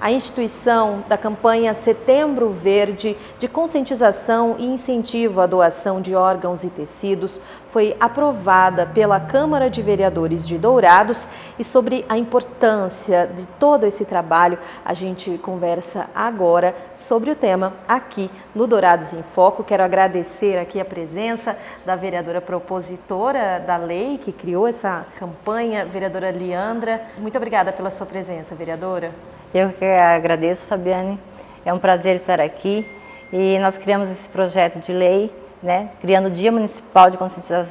A instituição da campanha Setembro Verde, de conscientização e incentivo à doação de órgãos e tecidos, foi aprovada pela Câmara de Vereadores de Dourados e sobre a importância de todo esse trabalho, a gente conversa agora sobre o tema aqui no Dourados em Foco. Quero agradecer aqui a presença da vereadora propositora da lei que criou essa campanha, vereadora Leandra. Muito obrigada pela sua presença, vereadora. Eu que agradeço, Fabiane. É um prazer estar aqui e nós criamos esse projeto de lei, criando o Dia Municipal de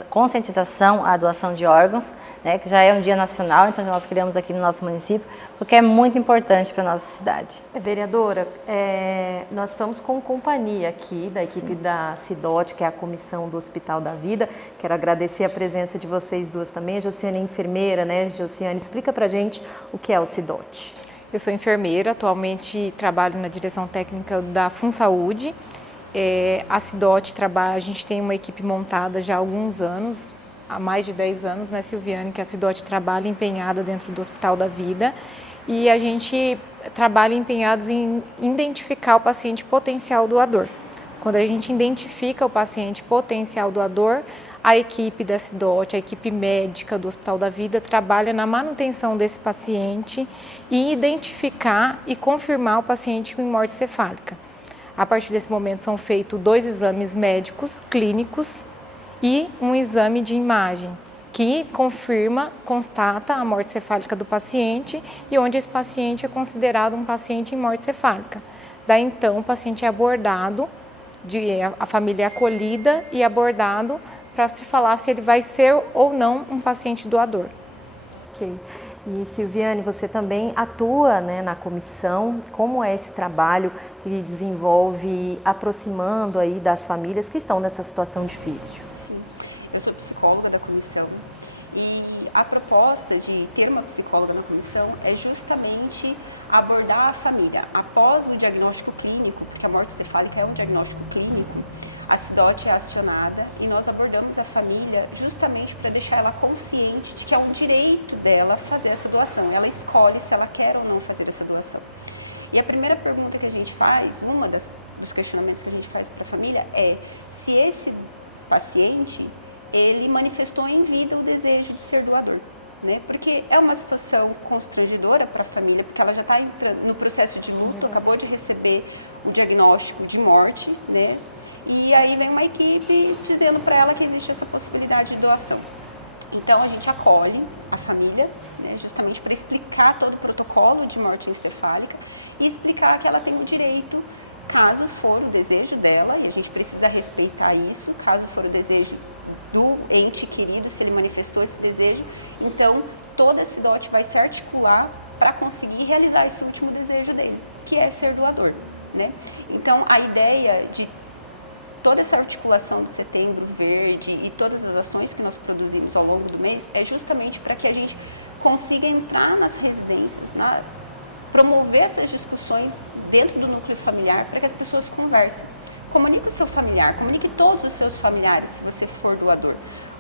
Conscientização à Doação de Órgãos, que já é um dia nacional, então nós criamos aqui no nosso município, porque é muito importante para a nossa cidade. Vereadora, nós estamos com companhia aqui da equipe da CIDOT, que é a Comissão do Hospital da Vida. Quero agradecer a presença de vocês duas também. A Josiane é enfermeira, né? Josiane, explica pra gente o que é o CIDOT. Eu sou enfermeira, atualmente trabalho na direção técnica da FunSaúde. A CIDOT trabalha, a gente tem uma equipe montada já há alguns anos, há mais de 10 anos, né, Silviane, que a CIDOT trabalha empenhada dentro do Hospital da Vida. E a gente trabalha empenhados em identificar o paciente potencial doador. Quando a gente identifica o paciente potencial doador, a equipe da CIDOT, a equipe médica do Hospital da Vida trabalha na manutenção desse paciente e identificar e confirmar o paciente com morte cefálica. A partir desse momento são feitos 2 exames médicos, clínicos e um exame de imagem que constata a morte cefálica do paciente e onde esse paciente é considerado um paciente em morte cefálica. Daí então o paciente é abordado, a família é acolhida e abordado para se falar se ele vai ser ou não um paciente doador. Ok. E Silviane, você também atua, né, na comissão. Como é esse trabalho que desenvolve aproximando aí das famílias que estão nessa situação difícil? Sim. Eu sou psicóloga da comissão e a proposta de ter uma psicóloga na comissão é justamente abordar a família após o diagnóstico clínico, porque a morte cefálica é um diagnóstico clínico. A CIDOT é acionada e nós abordamos a família justamente para deixar ela consciente de que é um direito dela fazer essa doação. Ela escolhe se ela quer ou não fazer essa doação. E a primeira pergunta que a gente faz, dos questionamentos que a gente faz para a família é se esse paciente, ele manifestou em vida o desejo de ser doador. Né? Porque é uma situação constrangedora para a família, porque ela já está entrando no processo de luto, acabou de receber o diagnóstico de morte, né? E aí vem uma equipe dizendo para ela que existe essa possibilidade de doação. Então a gente acolhe a família, né, justamente para explicar todo o protocolo de morte encefálica e explicar que ela tem o direito, caso for o desejo dela, e a gente precisa respeitar isso, caso for o desejo do ente querido, se ele manifestou esse desejo, então toda a CIDOT vai se articular para conseguir realizar esse último desejo dele, que é ser doador. Né? Então a ideia de toda essa articulação do Setembro Verde e todas as ações que nós produzimos ao longo do mês é justamente para que a gente consiga entrar nas residências, promover essas discussões dentro do núcleo familiar para que as pessoas conversem. Comunique o seu familiar, comunique todos os seus familiares se você for doador.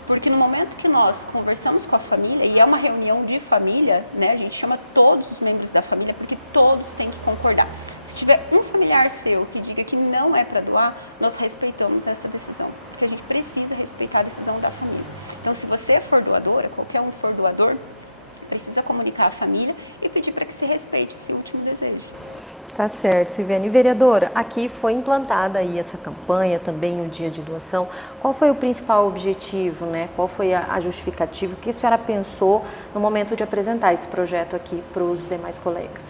Porque no momento que nós conversamos com a família, e é uma reunião de família, né, a gente chama todos os membros da família, porque todos têm que concordar. Se tiver um familiar seu que diga que não é para doar, nós respeitamos essa decisão, porque a gente precisa respeitar a decisão da família. Então, se você for doadora, qualquer um for doador, precisa comunicar à família e pedir para que se respeite esse último desejo. Tá certo, Silviane. Vereadora, aqui foi implantada aí essa campanha, também o dia de doação. Qual foi o principal objetivo, né? Qual foi a justificativa? O que a senhora pensou no momento de apresentar esse projeto aqui para os demais colegas?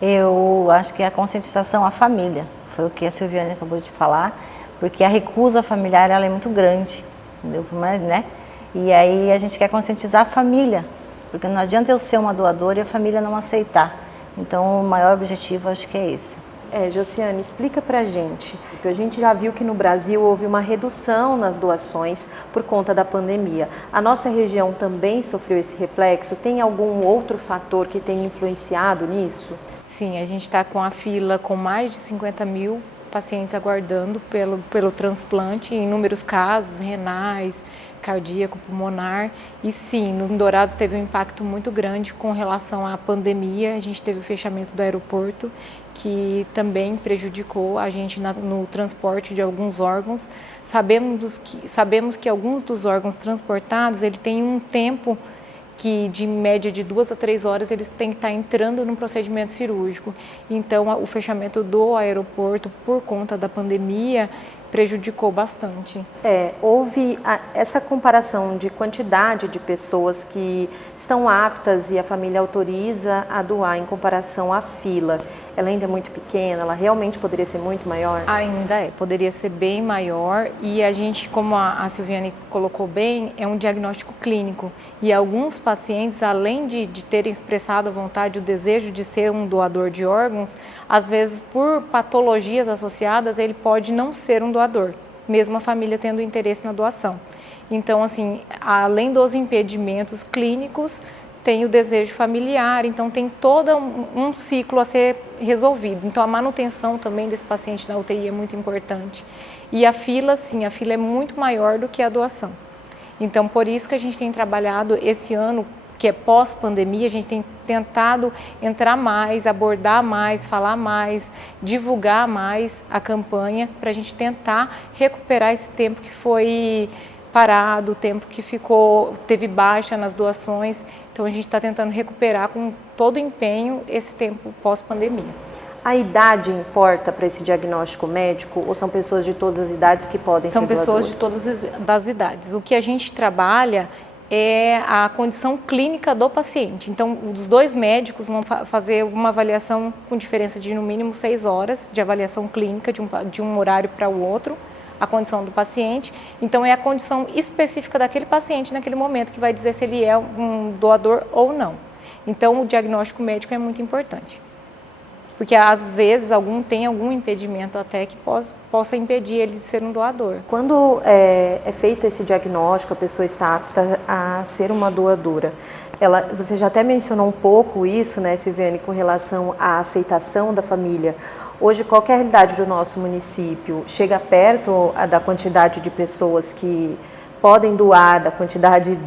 Eu acho que a conscientização à família, foi o que a Silviane acabou de falar, porque a recusa familiar ela é muito grande, entendeu? Né? E aí a gente quer conscientizar a família, porque não adianta eu ser uma doadora e a família não aceitar. Então o maior objetivo acho que é esse. Josiane, explica pra gente, porque a gente já viu que no Brasil houve uma redução nas doações por conta da pandemia. A nossa região também sofreu esse reflexo? Tem algum outro fator que tenha influenciado nisso? Sim, a gente está com a fila com mais de 50 mil pacientes aguardando pelo transplante, em inúmeros casos renais, cardíaco, pulmonar. E sim, no Dourados teve um impacto muito grande com relação à pandemia. A gente teve o fechamento do aeroporto, que também prejudicou a gente no transporte de alguns órgãos. Sabemos que alguns dos órgãos transportados, ele tem um tempo que de média de 2 a 3 horas eles têm que estar entrando num procedimento cirúrgico. Então, o fechamento do aeroporto por conta da pandemia prejudicou bastante. Houve essa comparação de quantidade de pessoas que estão aptas e a família autoriza a doar em comparação à fila. Ela ainda é muito pequena, ela realmente poderia ser muito maior? Ainda poderia ser bem maior e a gente, como a Silviane colocou bem, é um diagnóstico clínico e alguns pacientes, além de terem expressado a vontade, o desejo de ser um doador de órgãos, às vezes por patologias associadas, ele pode não ser um doador, mesmo a família tendo interesse na doação. Então, assim, além dos impedimentos clínicos, tem o desejo familiar, então tem todo um ciclo a ser resolvido. Então a manutenção também desse paciente na UTI é muito importante. E a fila, sim, a fila é muito maior do que a doação. Então por isso que a gente tem trabalhado esse ano, que é pós-pandemia, a gente tem tentado entrar mais, abordar mais, falar mais, divulgar mais a campanha para a gente tentar recuperar esse tempo que foi parado, o tempo que teve baixa nas doações. Então a gente está tentando recuperar com todo empenho esse tempo pós-pandemia. A idade importa para esse diagnóstico médico ou são pessoas de todas as idades que podem ser doadores? São pessoas de todas as idades. O que a gente trabalha é a condição clínica do paciente. Então, os 2 médicos vão fazer uma avaliação com diferença de no mínimo 6 horas de avaliação clínica de um horário para o outro, a condição do paciente. Então, é a condição específica daquele paciente naquele momento que vai dizer se ele é um doador ou não. Então, o diagnóstico médico é muito importante. Porque, às vezes, tem algum impedimento até que possa impedir ele de ser um doador. Quando é feito esse diagnóstico, a pessoa está apta a ser uma doadora. Você já até mencionou um pouco isso, né, Silviane, com relação à aceitação da família. Hoje, qual que é a realidade do nosso município? Chega perto da quantidade de pessoas que podem doar, da quantidade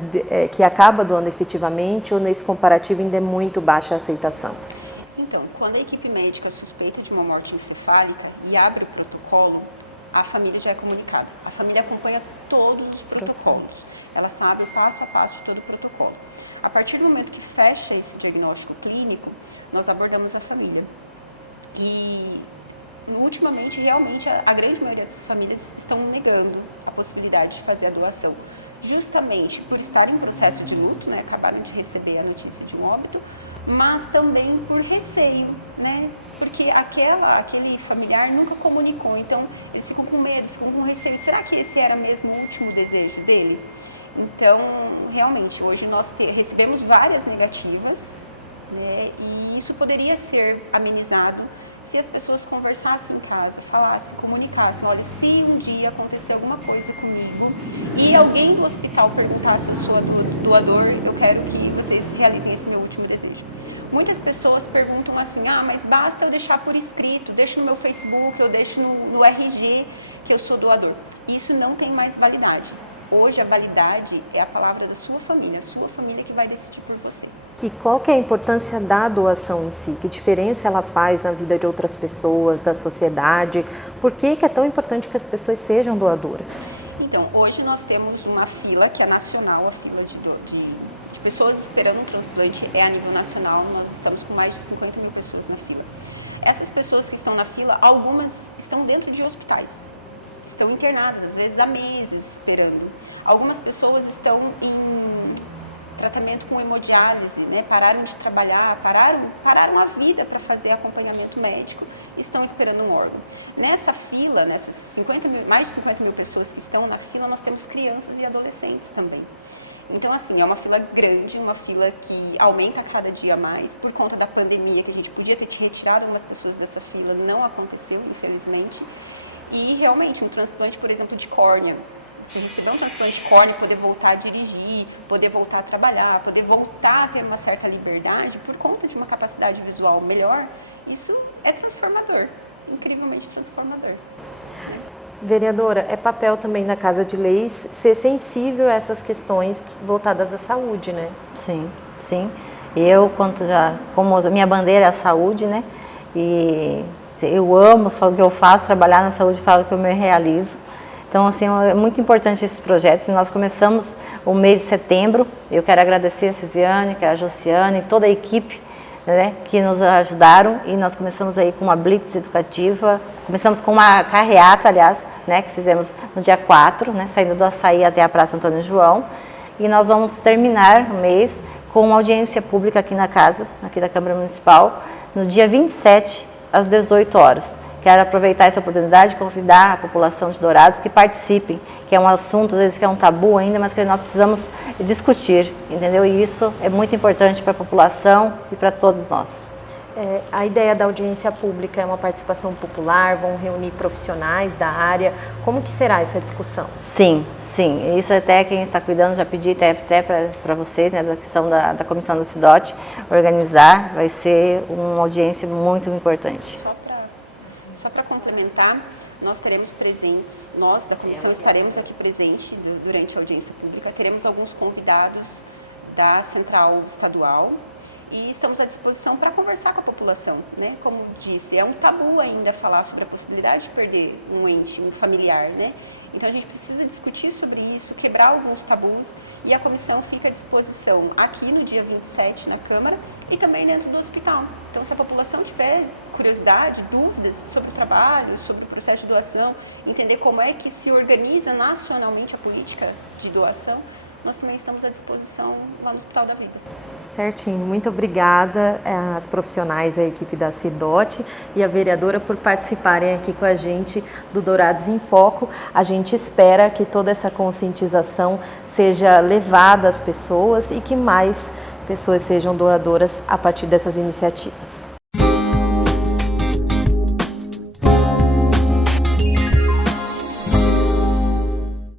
que acaba doando efetivamente, ou nesse comparativo ainda é muito baixa a aceitação? Então, quando a equipe médica suspeita de uma morte encefálica e abre o protocolo, a família já é comunicada. A família acompanha todos os protocolos. Ela sabe o passo a passo de todo o protocolo. A partir do momento que fecha esse diagnóstico clínico, nós abordamos a família. E, ultimamente, realmente, a grande maioria das famílias estão negando a possibilidade de fazer a doação. Justamente por estar em processo de luto, né, acabaram de receber a notícia de um óbito, mas também por receio, né, porque aquele familiar nunca comunicou, então eles ficam com medo, ficam com receio. Será que esse era mesmo o último desejo dele? Então, realmente, hoje nós recebemos várias negativas, né, e isso poderia ser amenizado se as pessoas conversassem em casa, falassem, comunicassem. Olha, se um dia acontecer alguma coisa comigo e alguém no hospital perguntasse, eu sou doador, eu quero que vocês realizem esse meu último desejo. Muitas pessoas perguntam assim, mas basta eu deixar por escrito, deixo no meu Facebook, eu deixo no RG que eu sou doador. Isso não tem mais validade. Hoje a validade é a palavra da sua família que vai decidir por você. E qual que é a importância da doação em si? Que diferença ela faz na vida de outras pessoas, da sociedade? Por que é tão importante que as pessoas sejam doadoras? Então, hoje nós temos uma fila que é nacional, a fila de pessoas esperando um transplante é a nível nacional. Nós estamos com mais de 50 mil pessoas na fila. Essas pessoas que estão na fila, algumas estão dentro de hospitais. Estão internadas, às vezes há meses esperando. Algumas pessoas estão em tratamento com hemodiálise, né? Pararam de trabalhar, pararam a vida para fazer acompanhamento médico e estão esperando um órgão. Nessa fila, nessas mais de 50 mil pessoas que estão na fila, nós temos crianças e adolescentes também. Então, assim, é uma fila grande, uma fila que aumenta a cada dia mais. Por conta da pandemia, que a gente podia ter retirado algumas pessoas dessa fila, não aconteceu, infelizmente. E, realmente, um transplante, por exemplo, de córnea. Você receber um transplante de córnea, poder voltar a dirigir, poder voltar a trabalhar, poder voltar a ter uma certa liberdade por conta de uma capacidade visual melhor, isso é transformador, incrivelmente transformador. Vereadora, é papel também da Casa de Leis ser sensível a essas questões voltadas à saúde, né? Sim, sim. Eu, como minha bandeira é a saúde, né? E eu amo o que eu faço, trabalhar na saúde, falo que eu me realizo. Então, assim, é muito importante esses projetos. Nós começamos o mês de setembro. Eu quero agradecer a Silviane, a Josiane, toda a equipe, né, que nos ajudaram. E nós começamos aí com uma blitz educativa. Começamos com uma carreata, aliás, né, que fizemos no dia 4, né, saindo do Açaí até a Praça Antônio João. E nós vamos terminar o mês com uma audiência pública aqui na casa, aqui da Câmara Municipal, no dia 27, às 18 horas. Quero aproveitar essa oportunidade e convidar a população de Dourados que participem, que é um assunto, às vezes, que é um tabu ainda, mas que nós precisamos discutir, entendeu? E isso é muito importante para a população e para todos nós. A ideia da audiência pública é uma participação popular, vão reunir profissionais da área. Como que será essa discussão? Sim, sim. Isso até quem está cuidando, já pedi até para vocês, né, da questão da comissão da CIDOT, organizar, vai ser uma audiência muito importante. Só para complementar, nós teremos presentes, nós da comissão estaremos aqui presentes durante a audiência pública, teremos alguns convidados da Central Estadual, e estamos à disposição para conversar com a população, né? Como disse, é um tabu ainda falar sobre a possibilidade de perder um ente, um familiar, né? Então a gente precisa discutir sobre isso, quebrar alguns tabus, e a comissão fica à disposição aqui no dia 27 na Câmara e também dentro do hospital. Então, se a população tiver curiosidade, dúvidas sobre o trabalho, sobre o processo de doação, entender como é que se organiza nacionalmente a política de doação, nós também estamos à disposição lá no Hospital da Vida. Certinho, muito obrigada às profissionais, a equipe da CIDOT e a vereadora por participarem aqui com a gente do Dourados em Foco. A gente espera que toda essa conscientização seja levada às pessoas e que mais pessoas sejam doadoras a partir dessas iniciativas.